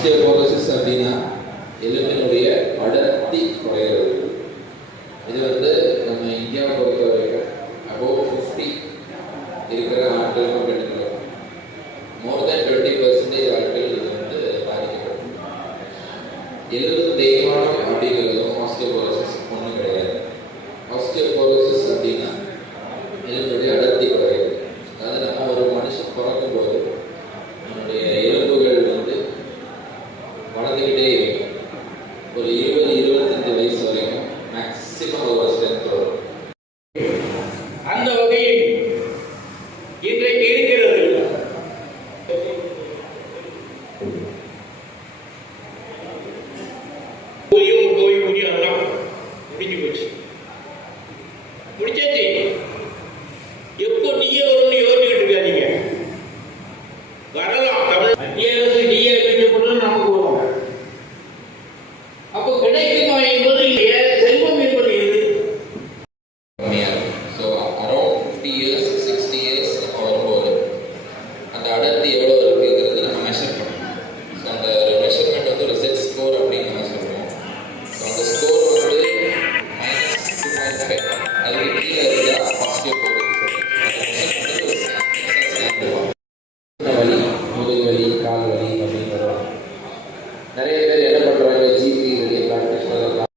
Osteoporosis அப்படின்னா எலும்பினுடைய அடர்த்தி குறையிறது. இது வந்து நம்ம இந்தியாவை பொறுத்த வரைக்கும் அபோவ் 50 இருக்கிற ஆட்களுக்கும் பெண்களும் மோர் தென் 20% ஆட்கள் இது வந்து பாதிக்கப்படும். எலும்பு தேய்மானம் அப்படிங்கிறதும் ஆஸ்டியோபோரோசிஸ் ஒன்றும் கிடையாது. ஆஸ்டியோபோரோசிஸ் அப்படின்னா எலும்புடைய அடர்த்தி குறையுது. அதாவது நம்ம ஒரு மனுஷன் பிறக்கும் போது நம்மளுடைய எலும்புகள் வந்து வளர்ந்துக்கிட்டே இருக்கும். ஒரு 20-25 வயசு வரைக்கும் மேக்சிமம் ஒரு ஸ்ட்ரென்த் வரும். அந்த வகையில் இன்றைக்கு இருக்கிறது முடிஞ்சு போச்சு. முடிச்சாச்சு.